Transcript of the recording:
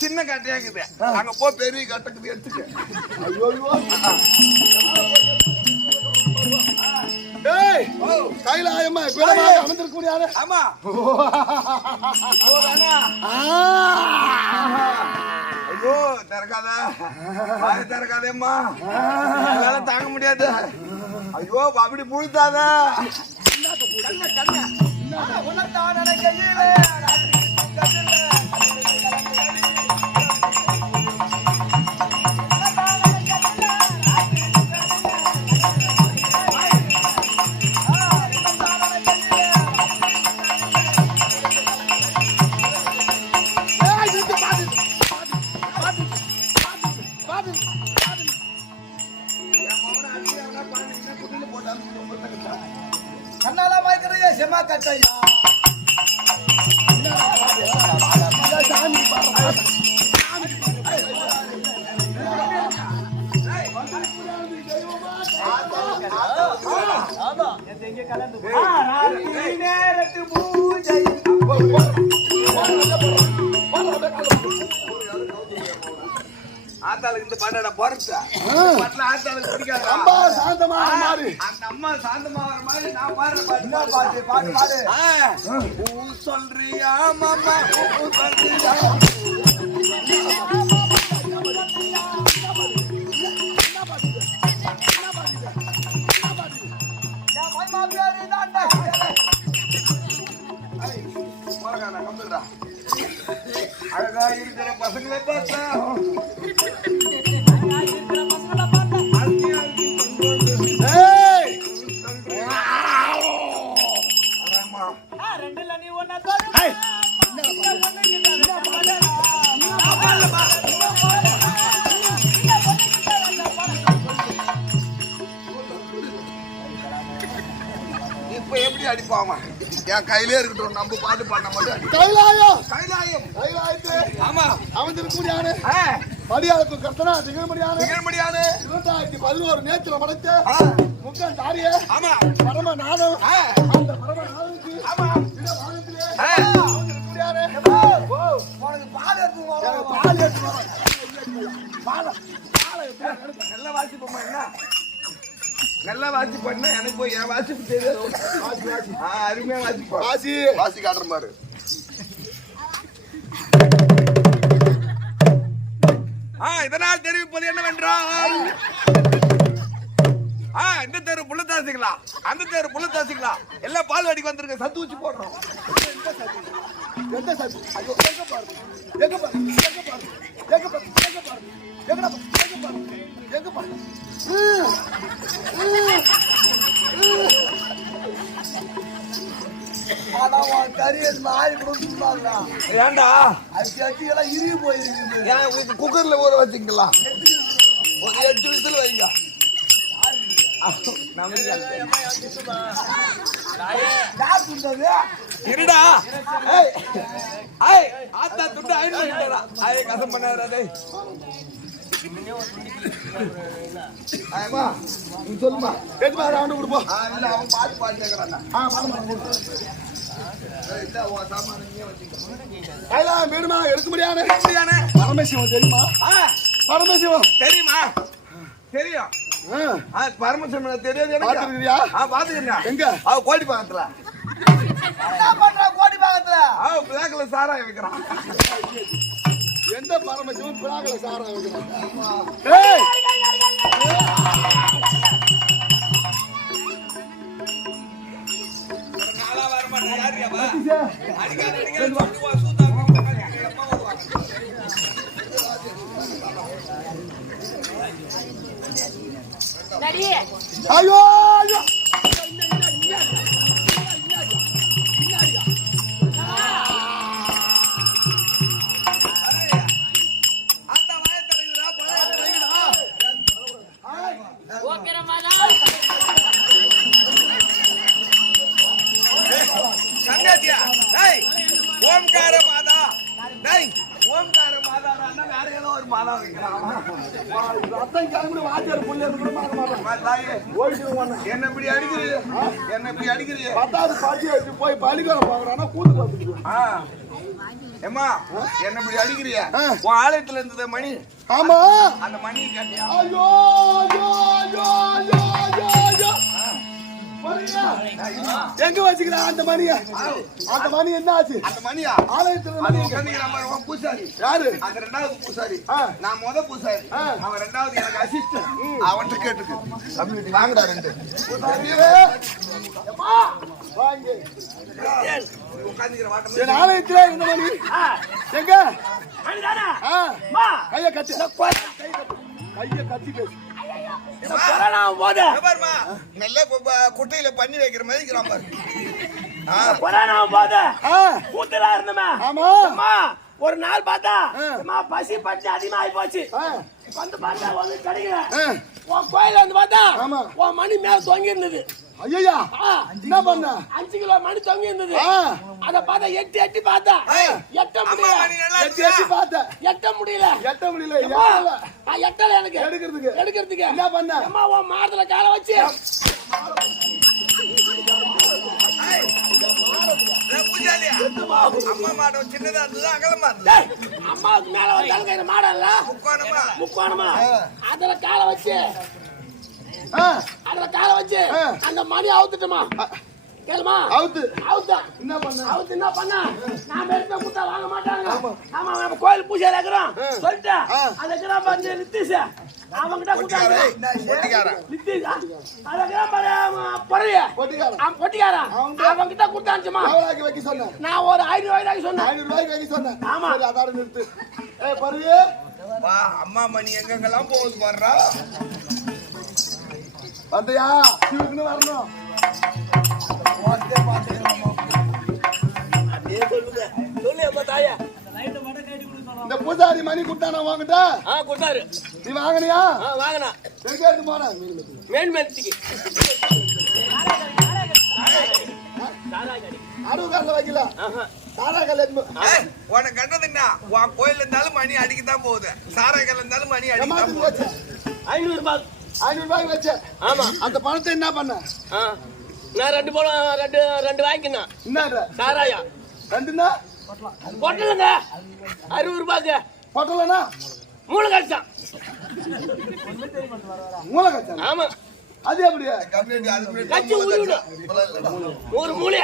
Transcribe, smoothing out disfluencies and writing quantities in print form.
சின்ன கட்டையாக்குது அங்க போ பெரிய கட்டக்குது எடுத்துக்க. கையில ஆயமா அமர்ந்திருக்க முடியாது. ஆமா ஐயோ திறக்காதா திறக்காதேம்மா வேலை தாங்க முடியாது. ஐயோ அப்படி புழுத்தாத கண்ணால மாய்க்கிறையா செம்மா கட்டையா ஆத்தாளுக்கு இந்த பாட்டை பொறுத்த ஆத்தாளுக்கு பிடிக்காது. அம்மா சாந்தமா மாறு. அந்த அம்மா சாந்தமா வர மாதிரி நான் பாடுற பாட்டு சொல்றியா மாமா சொல்றியா அழகா இருக்கிற பசங்களை பார்த்தா இப்ப எப்படி அடிப்பாமா? என் கையிலே இருக்கட்டும், நம்ம பாட்டு பாடின மட்டும். கைலாயம் கைலாயம் கைலாயத்து ஆமா அமர்ந்திருக்க முடியாது. மடியாளுக்கு கர்த்தனா திகழ் முடியாது. 2011 நேத்துல படைத்த முக்கன் தாரிய ஆமா பரம நாதம் அந்த பரம நாதத்துக்கு ஆமா இடவாதத்திலே அமர்ந்திருக்க முடியாது. உனக்கு பால் எடுத்து வரோம். பால் எடுத்து வரோம். பால் நல்லா வாசி போமா. என்ன நல்லா வாசி பண்ண எனக்கு போய் என் வாசிப்பு தெரியாது. வாசி வாசி அருமையா வாசிப்பா. வாசி வாசி காட்டுற மாதிரி. இதனால் தெரிவிப்பது என்னவென்றால் இந்த தெரு புள்ளத்தாசிங்களா அந்த தெரு புள்ளத்தாசிங்களா எல்லாம் பால்வாடிக்கு வந்திருக்க சத்து ஊச்சி போடுறோம். எந்த சத்து? ஐயோ எங்க பாரு எங்க பாரு எங்க பாரு எங்க பாரு எங்க பாரு எங்கடா எங்க பாரு எங்க பாரு ஆனா கரியர் நாய் கொடுத்துருந்தாங்க. ஏண்டா அது எல்லாம் இறுகி போயிருக்குது. ஏன் குக்கர்ல ஊற வச்சிங்களா? ஒரு 8 விசில் வைங்க. இருடா ஆத்தா துண்டு ஐயன் கசம் பண்ணாரு. சொல்லுமா ஆண்டு கொடுப்போம். அவன் பாட்டு பாட்டு கைலாம் வேணுமா? எடுக்க முடியாது. பரமசிவம் தெரியுமா? பரமசிவம் தெரியுமா? தெரியும். பரமசிவம் தெரியாது. பாத்துக்கிறேன். எங்க? அவ கோடி பாகத்துல கோடி பாகத்துல அவ பிளாக்ல சாராயம் வைக்கிறான். எந்த பரமசிவம் பிளாக்ல சாராயம் வைக்கிறான்? ஐயோ ஐயோ ஓம்கார மாதா டேய் ஓம்கார மாதான்னா வேற ஏதோ ஒரு மாதா வைக்கிறான் ரத்தம் கிளம்பி வாத்தியார் புள்ள கூட மாட்ட மாட்டான் தாயே ஓடிடுவான் என்ன இப்படி அடிக்கிறீங்க என்ன இப்படி அடிக்கிறீங்க பத்தாவது பாட்டி வச்சு போய் பள்ளிக்கூடம் பாக்குறானா கூத்து பார்த்துட்டு ஏமா என்ன இப்படி அடிக்கிறிய உன் ஆலயத்துல இருந்தது மணி ஆமா அந்த மணி கேட்டியா ஐயோ ஐயோ ஐயோ ஐயோ ஐயோ ஐயோ எங்க வச்சுக்கிறா அந்த மணிய அந்த மணி என்ன ஆச்சு அந்த மணியா ஆலயத்துல அது உட்கார்ந்துக்கிற மாதிரி உன் பூசாரி யாரு அந்த ரெண்டாவது பூசாரி நான் முத பூசாரி அவன் ரெண்டாவது எனக்கு அசிஸ்டன்ட் அவன்கிட்ட கேட்டுக்கு வாங்கடா ரெண்டு வாங்க உட்கார்ந்துக்கிற வாட்டம் என் ஆலயத்துல இந்த மணி எங்க கைய கட்டி கைய கட்டி பேசு நல்ல குட்டையில பண்ணி வைக்கிற மாதிரி இருக்கிறான் பாரு ஒரு நாள் பார்த்தா பசி பட்டு அதிகமாகி போச்சு வந்து பார்த்தா வந்து கிடைக்கல உன் கோயில வந்து பார்த்தா உன் மணி மேல தொங்கி இருந்தது ஐயா என்ன பண்ண 5 கிலோ மணி தொங்கி இருந்தது அத பார்த்தா எட்டி பார்த்தா எட்ட முடியல எட்டல எனக்கு எடுக்கிறதுக்கு என்ன பண்ண அம்மா உன் மாரத்துல காலை வச்சு அம்மா மாடம் சின்னதா இருந்தது அகலமா இருந்தது அம்மாவுக்கு மேல வந்தாலும் மாடல்ல முக்கோணமா அதுல காலை வச்சு அந்த மணி அவுத்துட்டுமா கேளுமா அவுத்தா என்ன பண்ண நான் எடுத்து கொடுத்தா வாங்க மாட்டாங்க ஆமா நம்ம கோயில் பூஜை இருக்கிறோம் சொல்லிட்டு அந்த கிராம பாரு நித்திஷ் அவங்கிட்ட கொடுத்தாங்க நித்திஷ் அந்த கிராம பொறைய பொட்டிக்காரன் அவங்கிட்ட கொடுத்தாச்சுமா நான் ஒரு 500 ரூபாய்க்கு சொன்னேன் ஆமா அதோட நிறுத்து பருவே வா அம்மா மணி எங்கெங்கெல்லாம் போகுது பாருடா வந்தியா சிவக்குன்னு வரணும் இந்த பூசாரி மணி கொடுத்தானா வாங்கிட்ட கொடுத்தாரு நீ வாங்கினியா வாங்கினா எங்க எடுத்து போன மேன்மேத்துக்கு அடுவுக்காரில் வைக்கல சாராக்கல்ல உனக்கு கண்டதுன்னா உன் கோயில் இருந்தாலும் மணி அடிக்கத்தான் போகுது சாராக்கல் இருந்தாலும் மணி அடிக்கத்தான் போகுது 500 ரூபாய் 500 ரூபாய் வச்சேன் ஆமா அந்த பணத்தை என்ன பண்ண நான் ரெண்டு வாங்கிக்கினேன் என்ன சாராயா ரெண்டுன்னா பொட்டலுங்க 60 ரூபாய்க்கு பொட்டலனா மூளை கடிச்சான் மூளை கடிச்சான் ஆமா அது அப்படியே கச்சி உருவிடும் ஒரு மூளை